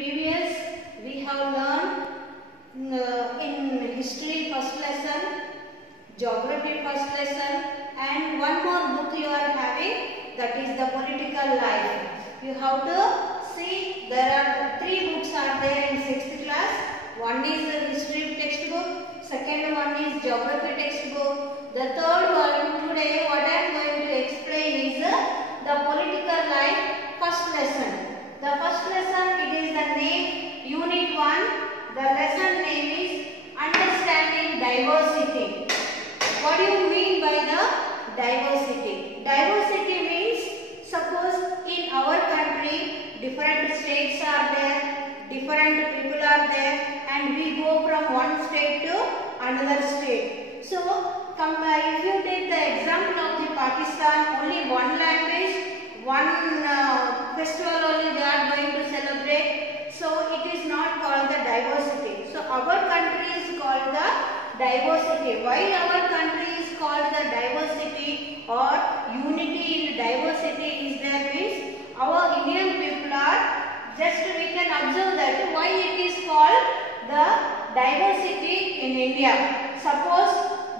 previous we have learned in history first lesson, geography first lesson, and one more book you are having, that is the political life. You have to see there are 3 books are there in 6th class. One is the history textbook, second one is geography textbook, the third one today what I am going to explain is the political life first lesson. The first lesson, it is the name unit 1. The lesson name is understanding diversity. What do you mean by the diversity? Diversity means, suppose in our country different states are there, different people are there, and we go from one state to another state. So if you take the example of the Pakistan, only one language, one festival only they are going to celebrate. So it is not called the diversity. So our country is called the diversity. Why our country is called the diversity or unity in diversity is there means our Indian people are, just we can observe that why it is called the diversity in India. Suppose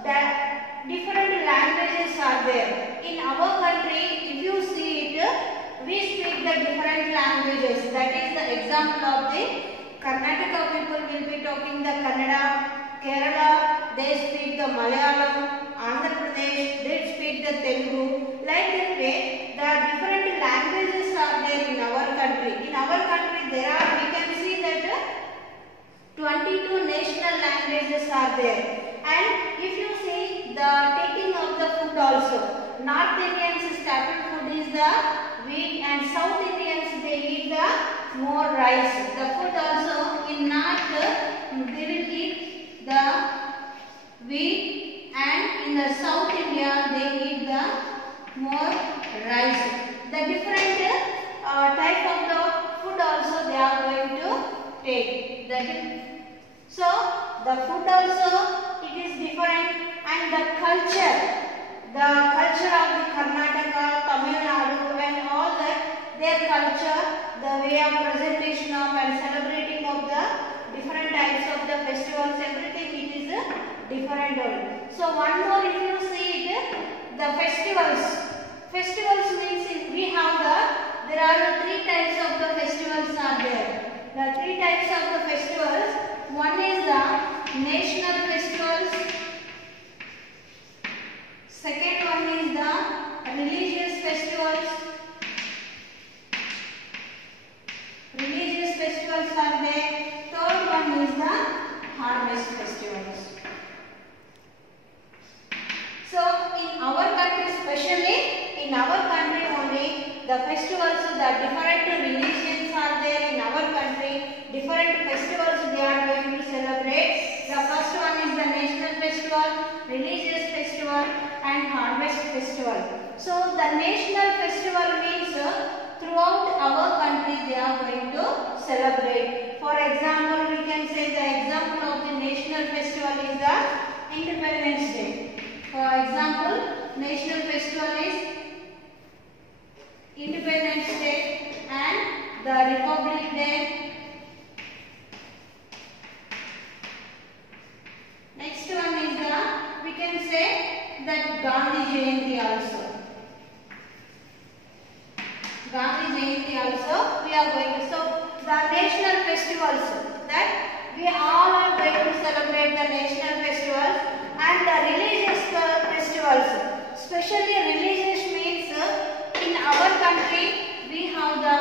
that different languages are there. In our country, if you see it, we speak the different languages. That is the example of the Karnataka people will be talking the Kannada, Kerala they speak the Malayalam, Andhra Pradesh they speak the Telugu. Like that way, the different languages are there in our country. In our country there are, we can see that 22 national languages are there. And if you see the taking of the food also, North Indians staple food is the wheat and South Indians they eat the more rice. The food also in North they will eat the wheat, and in the South India they eat the more rice. The different type of the food also they are going to take. So the food also it is different, and the culture of the Karnataka, Tamil Nadu and all that, their culture, the way of presentation of and celebrating of the different types of the festivals, everything it is different only. So one more, if you see it, the festivals. Festivals means we have there are 3 types of the festivals are there. The 3 types of the festivals. One is the national festivals. Second one is the religious festivals. Religious festivals are there. Third one is the harvest festivals. So in our country, especially in our country only, the festivals, the different religions are there in our country. Different festivals they are going to celebrate. The first one is the national festival, religious festival and harvest festival. So the national festival means throughout our country they are going to celebrate. For example, we can say the example of the national festival is the Independence Day. For example, national festival is Independence Day and the Republic Day. Next one is we can say that Gandhi Jayanti also. Gandhi Jayanti also we are going to. So the national festivals, that we all are going to celebrate the national festivals, and the religious festivals. Especially religious means in our country we have the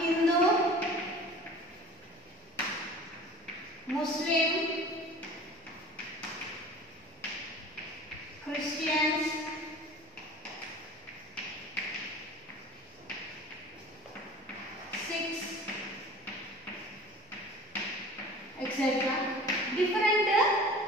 Hindu, Muslim, Christians, Sikhs, etc. Different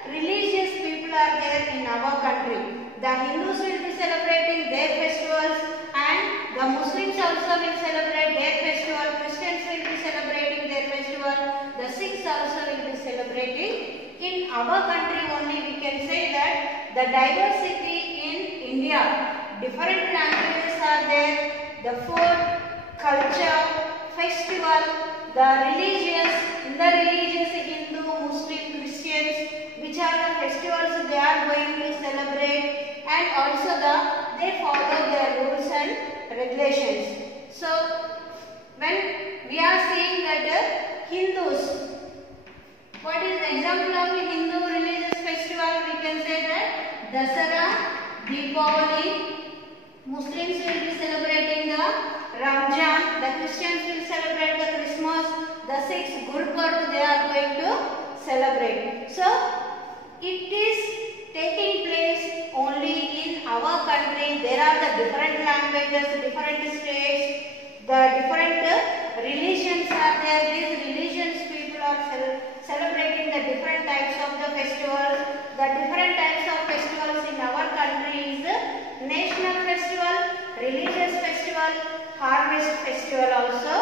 religious people are there in our country. The Hindus will be celebrating their festivals, and the Muslims also will celebrate their festival. Christians will be celebrating their festival. The Sikhs also will be celebrating. In our country only we can say that the diversity in India, different languages are there, the food, culture, festival, the religious, in the religious Hindu, Muslim, Christians, which are the festivals they are going to celebrate, and also they follow their rules and regulations. So when we are saying that Hindus, what is the example of a Hindu religious festival? We can say that Dasara, Deepavali. Muslims will be celebrating the Ramjan. The Christians will celebrate the Christmas. The Sikhs Gurpurb they are going to celebrate. So it is taking place only in our country. There are the different languages, different states, the different religions are there. These religions people are celebrating the different types of the festivals. The different types of festivals in our country is national festival, religious festival, harvest festival also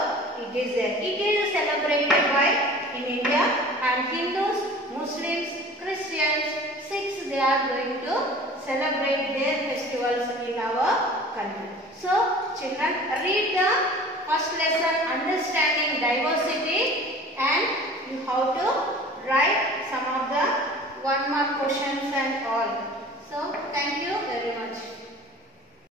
it is there. It is celebrated by in India, and Hindus, Muslims, Christians, Sikhs they are going to celebrate their festivals in our country. So children, read the first lesson Understanding Diversity, and you have to write some of the 1 mark questions and all. So thank you very much.